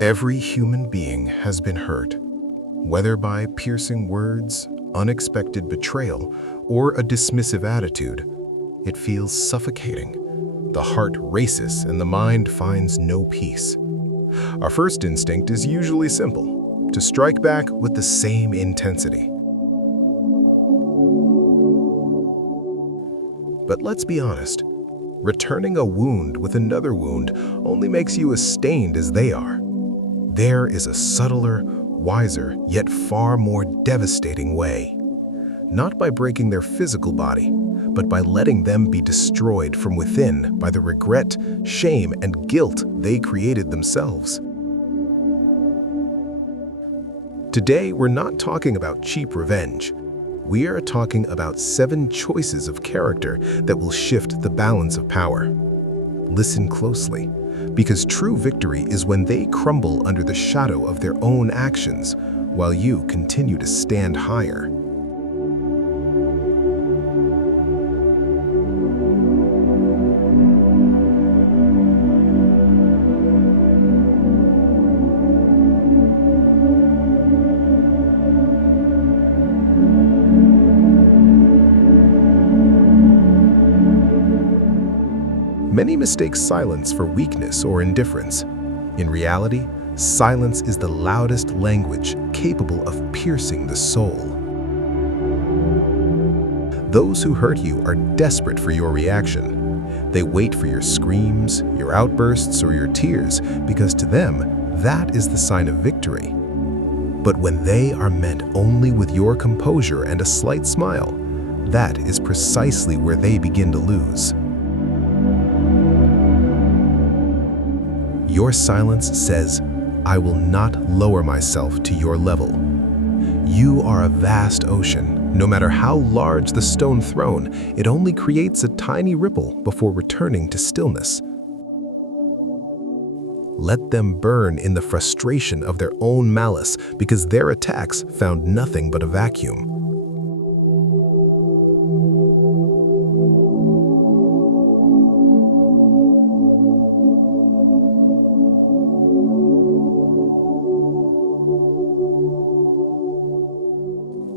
Every human being has been hurt, whether by piercing words, unexpected betrayal, or a dismissive attitude. It feels suffocating. The heart races and the mind finds no peace. Our first instinct is usually simple: to strike back with the same intensity. But let's be honest, returning a wound with another wound only makes you as stained as they are. There is a subtler, wiser, yet far more devastating way. Not by breaking their physical body, but by letting them be destroyed from within by the regret, shame, and guilt they created themselves. Today, we're not talking about cheap revenge. We are talking about 7 choices of character that will shift the balance of power. Listen closely, because true victory is when they crumble under the shadow of their own actions, while you continue to stand higher. Many mistake silence for weakness or indifference. In reality, silence is the loudest language capable of piercing the soul. Those who hurt you are desperate for your reaction. They wait for your screams, your outbursts, or your tears, because to them, that is the sign of victory. But when they are met only with your composure and a slight smile, that is precisely where they begin to lose. Your silence says, "I will not lower myself to your level." You are a vast ocean. No matter how large the stone thrown, it only creates a tiny ripple before returning to stillness. Let them burn in the frustration of their own malice, because their attacks found nothing but a vacuum.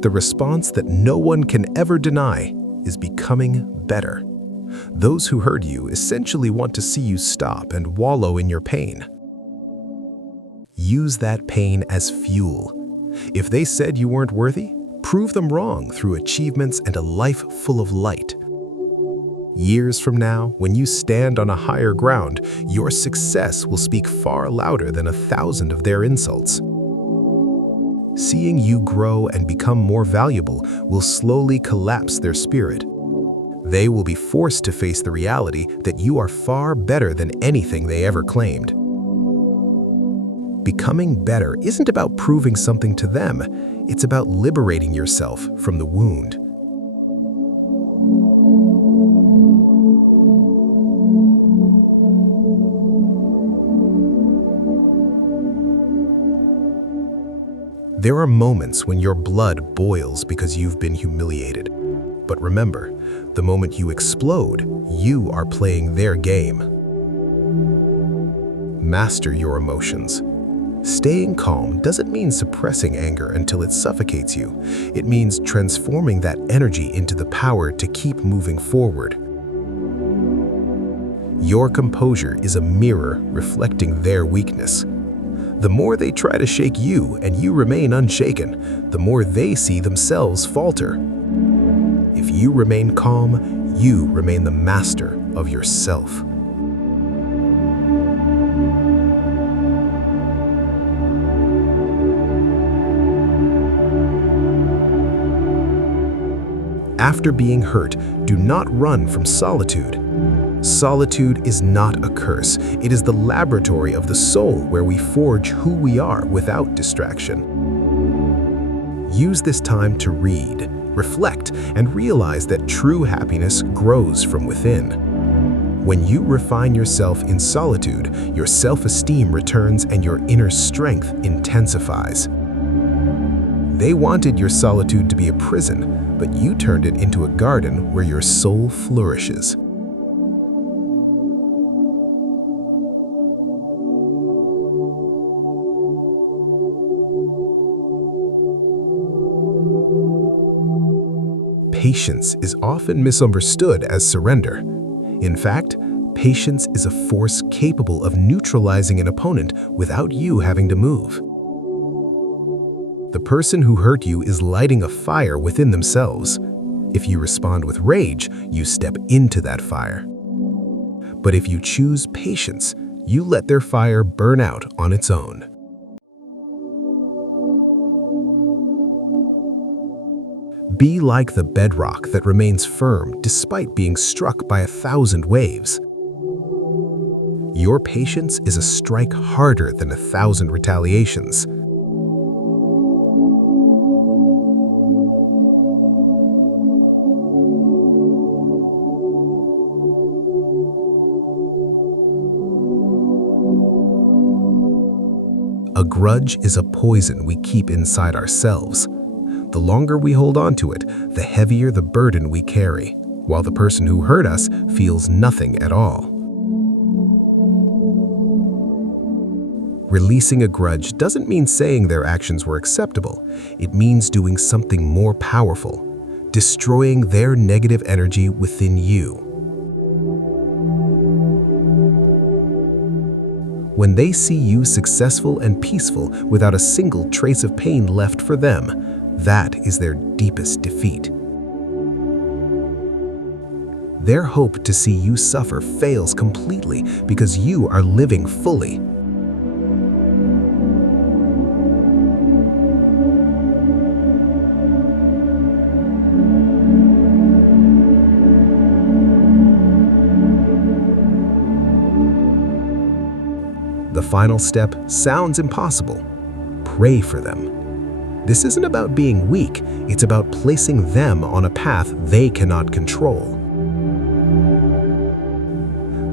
The response that no one can ever deny is becoming better. Those who hurt you essentially want to see you stop and wallow in your pain. Use that pain as fuel. If they said you weren't worthy, prove them wrong through achievements and a life full of light. Years from now, when you stand on a higher ground, your success will speak far louder than 1,000 of their insults. Seeing you grow and become more valuable will slowly collapse their spirit. They will be forced to face the reality that you are far better than anything they ever claimed. Becoming better isn't about proving something to them, it's about liberating yourself from the wound. There are moments when your blood boils because you've been humiliated. But remember, the moment you explode, you are playing their game. Master your emotions. Staying calm doesn't mean suppressing anger until it suffocates you. It means transforming that energy into the power to keep moving forward. Your composure is a mirror reflecting their weakness. The more they try to shake you and you remain unshaken, the more they see themselves falter. If you remain calm, you remain the master of yourself. After being hurt, do not run from solitude. Solitude is not a curse. It is the laboratory of the soul where we forge who we are without distraction. Use this time to read, reflect, and realize that true happiness grows from within. When you refine yourself in solitude, your self-esteem returns and your inner strength intensifies. They wanted your solitude to be a prison, but you turned it into a garden where your soul flourishes. Patience is often misunderstood as surrender. In fact, patience is a force capable of neutralizing an opponent without you having to move. The person who hurt you is lighting a fire within themselves. If you respond with rage, you step into that fire. But if you choose patience, you let their fire burn out on its own. Be like the bedrock that remains firm despite being struck by 1,000 waves. Your patience is a strike harder than 1,000 retaliations. A grudge is a poison we keep inside ourselves. The longer we hold on to it, the heavier the burden we carry, while the person who hurt us feels nothing at all. Releasing a grudge doesn't mean saying their actions were acceptable. It means doing something more powerful, destroying their negative energy within you. When they see you successful and peaceful without a single trace of pain left for them, that is their deepest defeat. Their hope to see you suffer fails completely because you are living fully. The final step sounds impossible. Pray for them. This isn't about being weak, it's about placing them on a path they cannot control.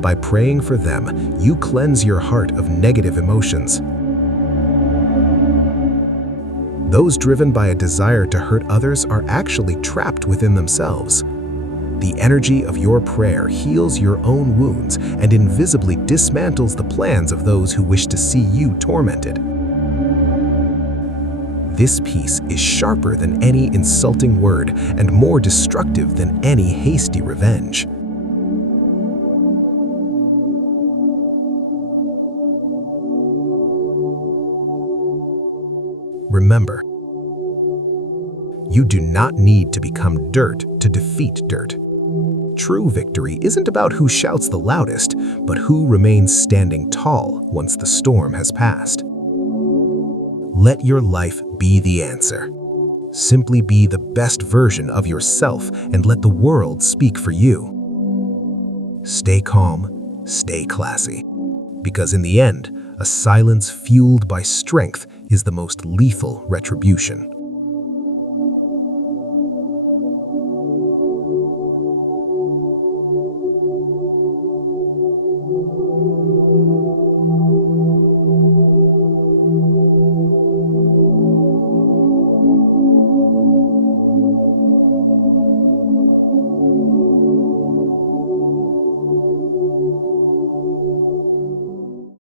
By praying for them, you cleanse your heart of negative emotions. Those driven by a desire to hurt others are actually trapped within themselves. The energy of your prayer heals your own wounds and invisibly dismantles the plans of those who wish to see you tormented. This peace is sharper than any insulting word and more destructive than any hasty revenge. Remember, you do not need to become dirt to defeat dirt. True victory isn't about who shouts the loudest, but who remains standing tall once the storm has passed. Let your life be the answer. Simply be the best version of yourself and let the world speak for you. Stay calm, stay classy. Because in the end, a silence fueled by strength is the most lethal retribution.